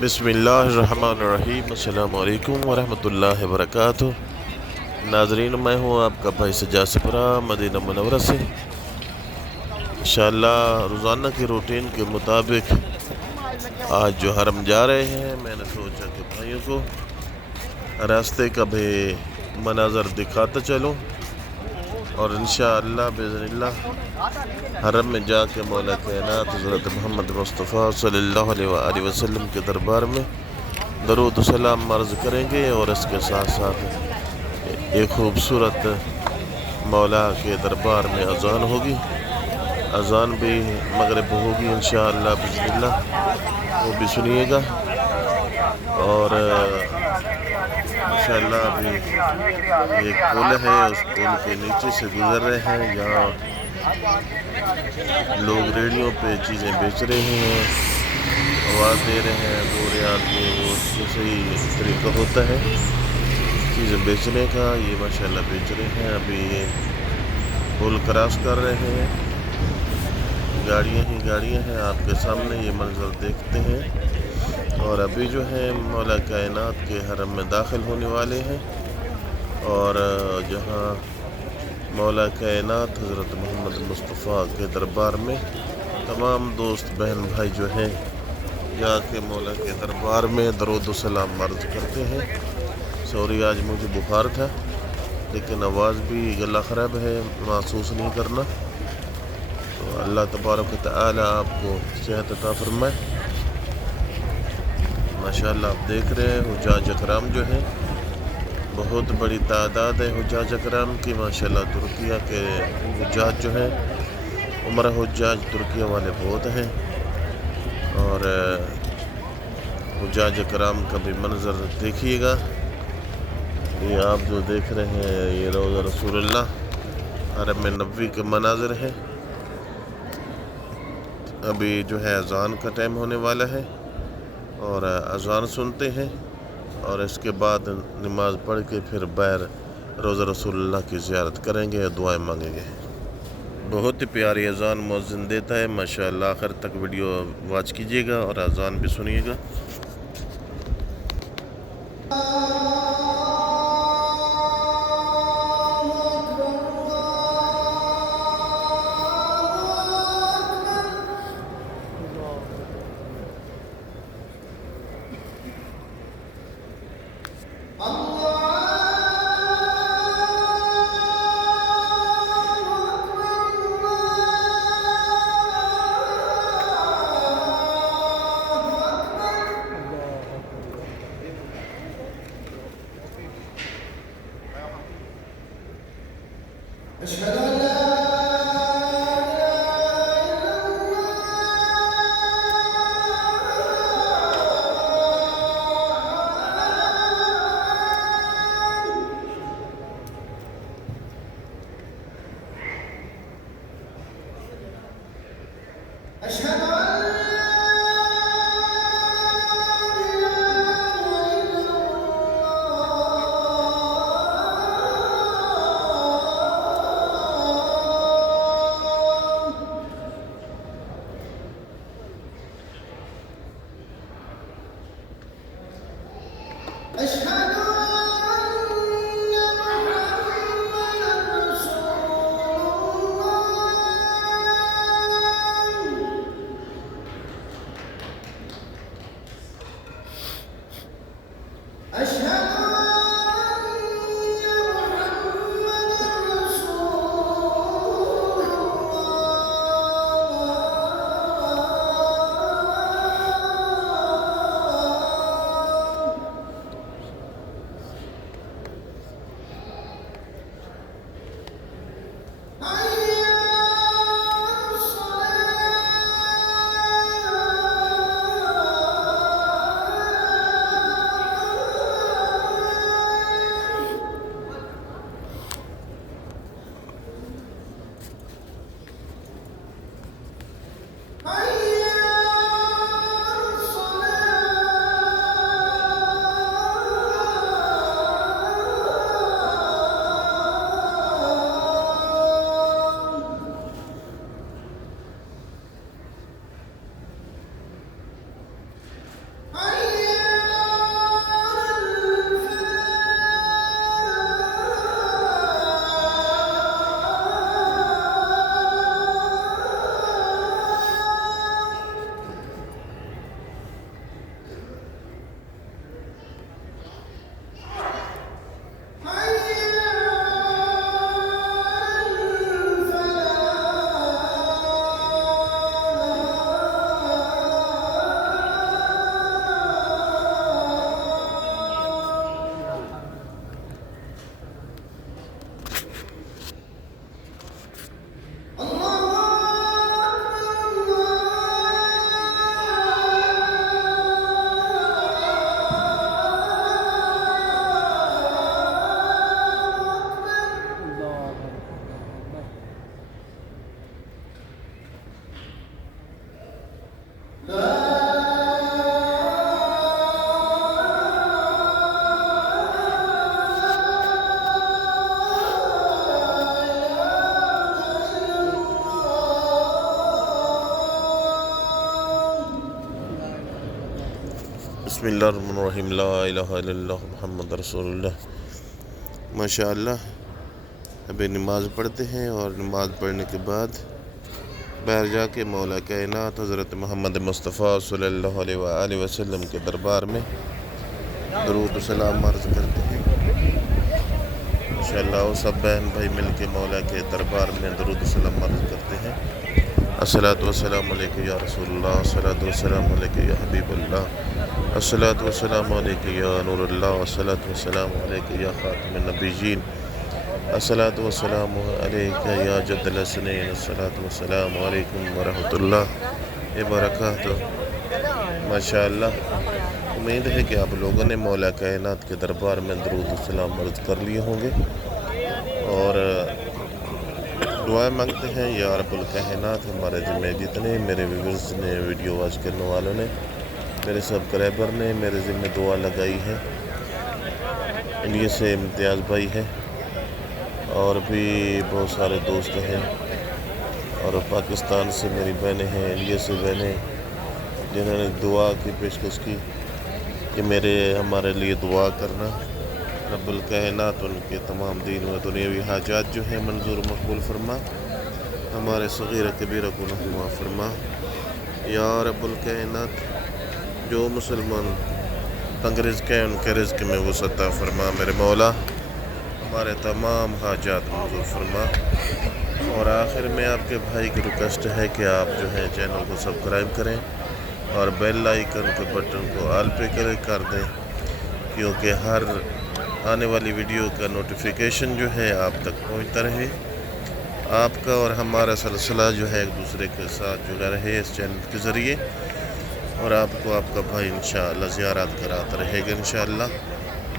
بسم اللہ الرحمن الرحیم۔ السلام علیکم ورحمۃ اللہ وبرکاتہ۔ ناظرین، میں ہوں آپ کا بھائی سجاد سپرا مدینہ منورہ سے۔ انشاءاللہ روزانہ کی روٹین کے مطابق آج جو حرم جا رہے ہیں، میں نے سوچا کہ بھائیوں کو راستے کا بھی مناظر دکھاتا چلوں، اور انشاءاللہ باذن اللہ حرم میں جا کے مولا کائنات حضرت محمد مصطفیٰ صلی اللہ علیہ وآلہ وسلم کے دربار میں درود و سلام عرض کریں گے، اور اس کے ساتھ ساتھ ایک خوبصورت مولا کے دربار میں اذان ہوگی، اذان بھی مغرب ہوگی انشاءاللہ باذن اللہ، وہ بھی سنیے گا۔ اور انشاءاللہ ابھی ایک پل ہے، اس پل کے نیچے سے گزر رہے ہیں، یہاں لوگ ریڑیوں پہ چیزیں بیچ رہے ہیں، آواز دے رہے ہیں 2 ریال کے، وہ صحیح طریقہ ہوتا ہے چیزیں بیچنے کا، یہ ماشاءاللہ بیچ رہے ہیں۔ ابھی یہ پل کراس کر رہے ہیں، گاڑیاں ہی گاڑیاں ہیں، آپ کے سامنے یہ منظر دیکھتے ہیں، اور ابھی جو ہے مولا کائنات کے حرم میں داخل ہونے والے ہیں، اور جہاں مولا کائنات حضرت محمد مصطفیٰ کے دربار میں تمام دوست بہن بھائی جو ہیں جا کے مولا کے دربار میں درود و سلام عرض کرتے ہیں۔ سوری، آج مجھے بخار تھا، لیکن آواز بھی گلا خراب ہے، محسوس نہیں کرنا، تو اللہ تبارک و تعالی آپ کو صحت عطا فرمائے۔ ماشاءاللہ آپ دیکھ رہے ہیں حجاج اکرام جو ہیں، بہت بڑی تعداد ہے حجاج اکرام کی، ماشاءاللہ ترکیہ کے حجاج جو ہیں، عمرہ حجاج ترکیہ والے بہت ہیں، اور حجاج اکرام کا بھی منظر دیکھیے گا۔ یہ آپ جو دیکھ رہے ہیں یہ روضہ رسول اللہ حرم نبوی کے مناظر ہیں۔ ابھی جو ہے اذان کا ٹائم ہونے والا ہے، اور اذان سنتے ہیں، اور اس کے بعد نماز پڑھ کے پھر باہر روضہ رسول اللہ کی زیارت کریں گے اور دعائیں مانگیں گے۔ بہت ہی پیاری اذان مؤذن دیتا ہے ماشاءاللہ، آخر تک ویڈیو واچ کیجیے گا اور اذان بھی سنیے گا۔ بسم اللہ الرحمن الرحیم لا الہ الا اللہ محمد رسول اللہ۔ ماشاءاللہ ابھی نماز پڑھتے ہیں اور نماز پڑھنے کے بعد باہر جا کے مولا کائنات حضرت محمد مصطفیٰ صلی اللہ علیہ وآلہ وسلم کے دربار میں درود و سلام عرض کرتے ہیں۔ ماشاءاللہ وہ سب بہن بھائی مل کے مولا کے دربار میں درود و سلام عرض کرتے ہیں۔ الصلاۃ والسلام علیک یا رسول اللہ، الصلاۃ والسلام علیک یا حبیب اللہ، الصلاۃ والسلام علیک یا نور اللہ، الصلاۃ والسلام علیک یا خاتم النبیین، الصلاۃ والسلام علیک یا جد الحسنین، الصلاۃ والسلام علیکم ورحمۃ اللہ وبرکاتہ۔ ماشاءاللہ امید ہے کہ آپ لوگوں نے مولا کائنات کے دربار میں درود و سلام عرض کر لیے ہوں گے اور دعائیں مانگتے ہیں یا رب الکائنات ہمارے ذمہ جتنے میرے ویورز نے، ویڈیو واچ کرنے والوں نے، میرے سبسکرائبر نے میرے ذمہ دعا لگائی ہے۔ انڈیا سے امتیاز بھائی ہے اور بھی بہت سارے دوست ہیں، اور پاکستان سے میری بہنیں ہیں، انڈیا سے بہنیں جنہوں نے دعا کی پیشکش کی کہ ہمارے لیے دعا کرنا، رب الکائنات ان کے تمام دین و دنیاوی حاجات جو ہیں منظور مقبول فرما، ہمارے صغیر کبیر گناہ معاف فرما یا رب الکائنات۔ جو مسلمان تنگ رزق ہیں ان کے رزق میں وسعت عطا فرما میرے مولا، ہمارے تمام حاجات منظور فرما۔ اور آخر میں آپ کے بھائی کی ریکویسٹ ہے کہ آپ جو ہے چینل کو سبسکرائب کریں اور بیل آئیکن کے بٹن کو آل پہ کر دیں، کیونکہ ہر آنے والی ویڈیو کا نوٹیفیکیشن جو ہے آپ تک پہنچتا رہے، آپ کا اور ہمارا سلسلہ جو ہے ایک دوسرے کے ساتھ جڑا رہے اس چینل کے ذریعے، اور آپ کو آپ کا بھائی انشاءاللہ زیارت کراتا رہے گا انشاءاللہ۔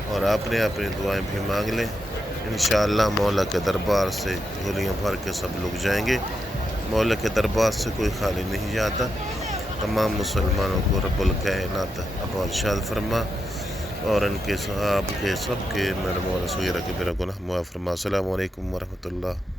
اور آپ نے اپنی دعائیں بھی مانگ لیں انشاءاللہ، مولا کے دربار سے جھولیاں بھر کے سب لوگ جائیں گے۔ مولا کے دربار سے کوئی خالی نہیں جاتا، تمام مسلمانوں کو رب الکائنات بادشاہ فرما اور ان کے صحاب کے سب کے میرے مولا صغیر کبیرہ گناہ معاف فرما۔ السلام علیکم ورحمۃ اللہ۔